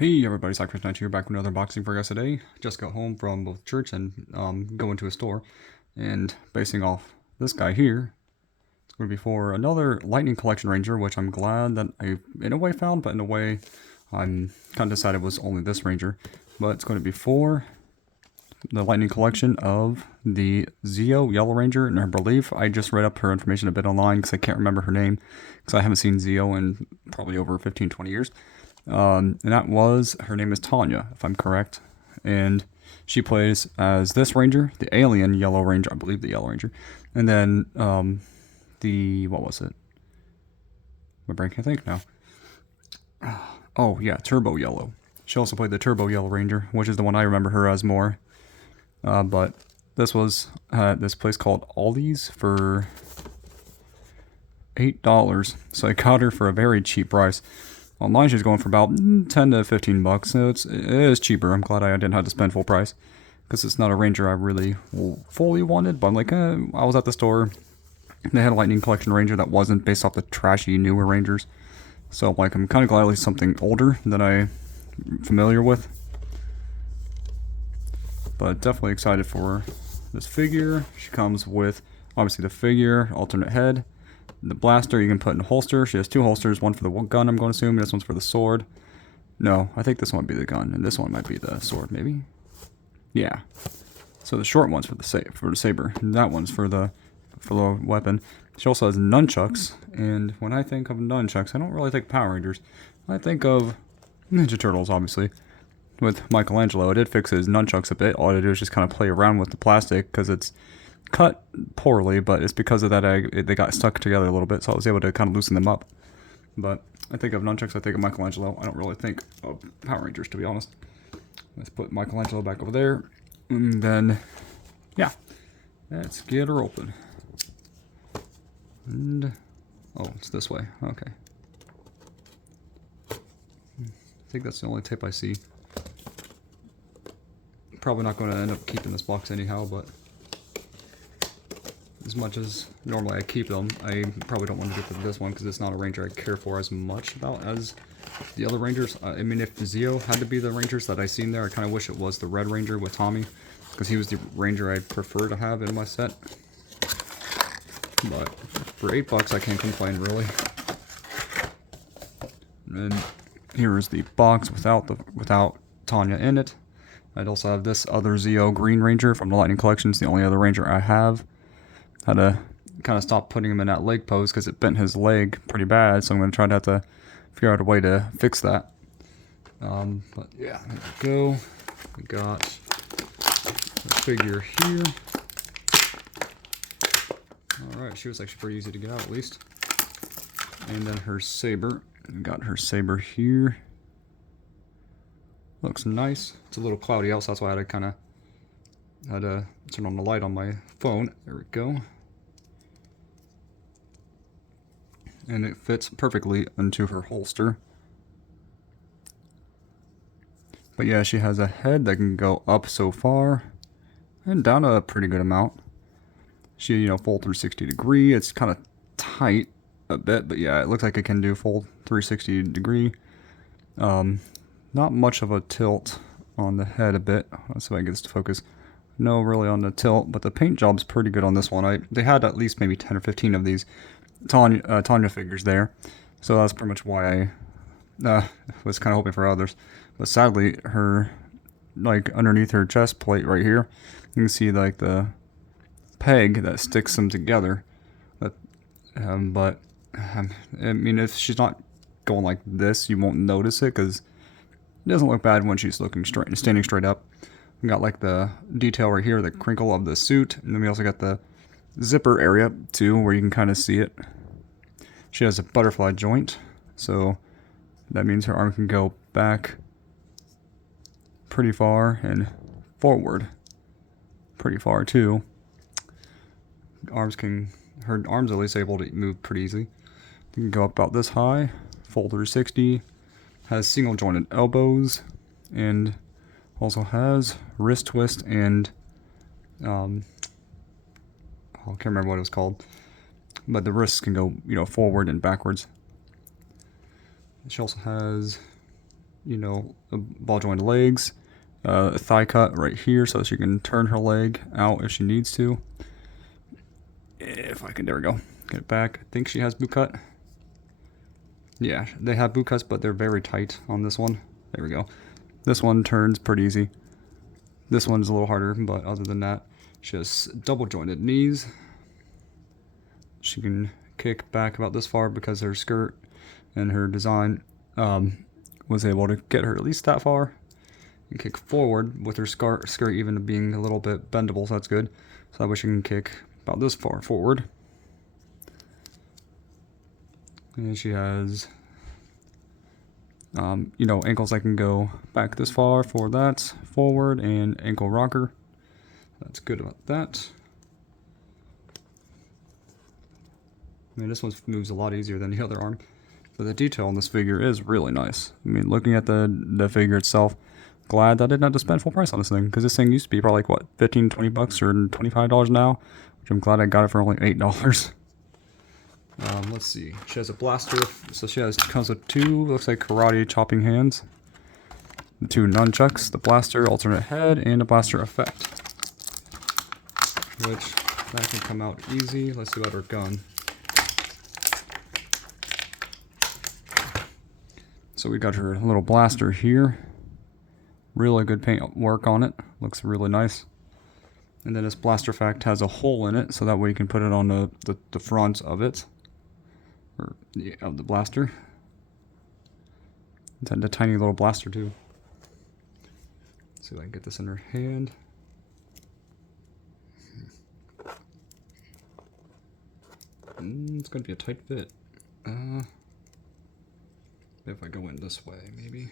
Hey everybody, Cypress here, back with another unboxing for you guys today. Just got home from both church and going to a store, and basing off this guy here, it's going to be for another Lightning Collection Ranger, which I'm glad that I in a way found, but in a way I'm kind of decided was only this Ranger. But it's going to be for the Lightning Collection of the Zeo Yellow Ranger, and I believe I just read up her information a bit online because I can't remember her name, because I haven't seen Zeo in probably over 15-20 years. And that was, her name is Tanya, if I'm correct. And she plays as this Ranger, the alien Yellow Ranger, I believe the Yellow Ranger. And then, what was it? My brain can't think now. Oh, yeah, Turbo Yellow. She also played the Turbo Yellow Ranger, which is the one I remember her as more. But this was at this place called Aldi's for $8. So I got her for a very cheap price. Online she's going for about 10 to 15 bucks, so it is cheaper. I'm glad I didn't have to spend full price, because it's not a Ranger I really fully wanted, but I'm like, I was at the store, they had a Lightning Collection Ranger that wasn't based off the trashy newer Rangers, so like I'm kind of glad at least something older that I'm familiar with. But definitely excited for this figure. She comes with, obviously, the figure, alternate head, the blaster you can put in a holster. She has two holsters, one for the gun, I'm going to assume. This one's for the sword. No, I think this one might be the gun, and this one might be the sword, maybe? Yeah. So the short one's for the saber, and that one's for the weapon. She also has nunchucks, and when I think of nunchucks, I don't really think Power Rangers. I think of Ninja Turtles, obviously. With Michelangelo, it did fix his nunchucks a bit. All I did is just kind of play around with the plastic, because it's cut poorly, but it's because of that they got stuck together a little bit, so I was able to kind of loosen them up. But I think of nunchucks, I think of Michelangelo. I don't really think of Power Rangers, to be honest. Let's put Michelangelo back over there, and then, yeah, let's get her open. And, oh, it's this way, okay. I think that's the only tape I see. Probably not going to end up keeping this box anyhow, but as much as normally I keep them, I probably don't want to get this one because it's not a Ranger I care for as much about as the other Rangers. I mean, if Zeo had to be the Rangers that I seen there, I kind of wish it was the Red Ranger with Tommy, because he was the Ranger I'd prefer to have in my set. But for $8, I can't complain, really. And here is the box without Tanya in it. I'd also have this other Zeo Green Ranger from the Lightning Collection. It's the only other Ranger I have. Had to kind of stop putting him in that leg pose because it bent his leg pretty bad, so I'm going to try to have to figure out a way to fix that. But yeah, there we go. We got the figure here. Alright, she was actually pretty easy to get out at least. And then her saber. We got her saber here. Looks nice. It's a little cloudy out, so that's why I had to turn on the light on my phone. There we go. And it fits perfectly into her holster. But yeah, she has a head that can go up so far and down a pretty good amount. She, full 360 degree. It's kind of tight a bit, but yeah, it looks like it can do full 360 degree. Not much of a tilt on the head a bit. Let's see if I can get this to focus. No, really on the tilt, but the paint job's pretty good on this one. They had at least maybe 10 or 15 of these Tanya figures there, so that's pretty much why I was kind of hoping for others. But sadly, her, underneath her chest plate right here, you can see the peg that sticks them together. But I mean, if she's not going like this, you won't notice it because it doesn't look bad when she's standing straight up. We got the detail right here, the crinkle of the suit, and then we also got the zipper area too, where you can kind of see it. She has a butterfly joint, so that means her arm can go back pretty far and forward pretty far too. Her arms at least able to move pretty easily. You can go up about this high, full 360. Has single jointed elbows, and also has wrist twist and I can't remember what it was called, but the wrists can go forward and backwards. She also has you know, ball joint legs, thigh cut right here so she can turn her leg out if she needs to. If I can, there we go. Get it back. I think she has boot cut. Yeah, they have boot cuts, but they're very tight on this one. There we go. This one turns pretty easy. This one's a little harder, but other than that, she has double jointed knees. She can kick back about this far because her skirt and her design was able to get her at least that far. And kick forward with her skirt even being a little bit bendable, so that's good. So that way she can kick about this far forward. And she has, you know, ankles that can go back this far for that, forward, and ankle rocker. That's good about that. I mean, this one moves a lot easier than the other arm. But the detail on this figure is really nice. I mean, looking at the figure itself, glad that I didn't have to spend full price on this thing. Because this thing used to be probably like, what, 15, 20 bucks or $25 now? Which I'm glad I got it for only $8. Let's see. She has a blaster. So she comes with two, looks like karate chopping hands. The two nunchucks, the blaster alternate head, and a blaster effect. Which, that can come out easy. Let's see about her gun. So we got her little blaster here. Really good paint work on it. Looks really nice. And then this blaster effect has a hole in it, so that way you can put it on the front of it. Or yeah, of the blaster. It's a tiny little blaster too. Let's see if I can get this in her hand. It's gonna be a tight fit. If I go in this way, maybe.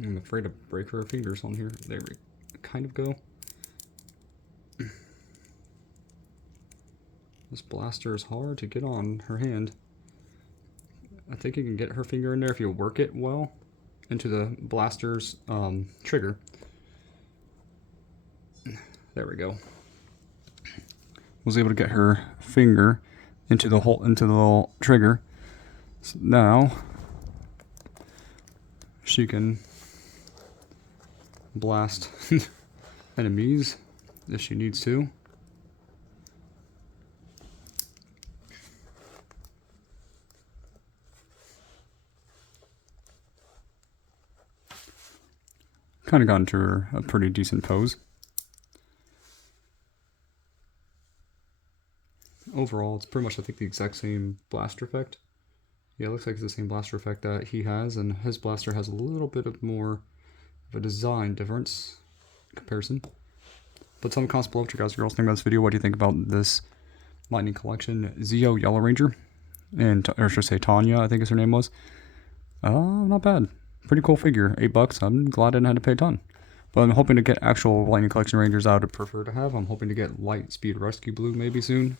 I'm afraid to break her fingers on here. There we kind of go. This blaster is hard to get on her hand. I think you can get her finger in there if you work it well into the blaster's trigger. There we go. Was able to get her finger into the hole, into the little trigger. So now she can blast enemies if she needs to. Kind of got into her a pretty decent pose. Overall, it's pretty much, I think, the exact same blaster effect. Yeah, it looks like it's the same blaster effect that he has, and his blaster has a little bit of more of a design difference comparison. But tell me in the comments below what you guys and girls think about this video. What do you think about this Lightning Collection Zeo Yellow Ranger? And, or should I say Tanya, I think is her name was. Not bad. Pretty cool figure. $8. I'm glad I didn't have to pay a ton. But I'm hoping to get actual Lightning Collection Rangers I would prefer to have. I'm hoping to get Light Speed Rescue Blue maybe soon.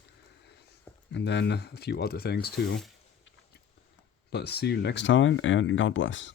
And then a few other things too. But see you next time, and God bless.